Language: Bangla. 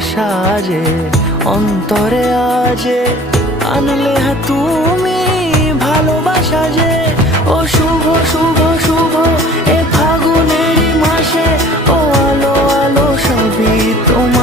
সাজে অন্তরে আজে আনলে তুমি ভালোবাসা যে। ও শুভ শুভ শুভ এ ফাগুনেরই মাসে, ও আলো আলো সবই তোমার।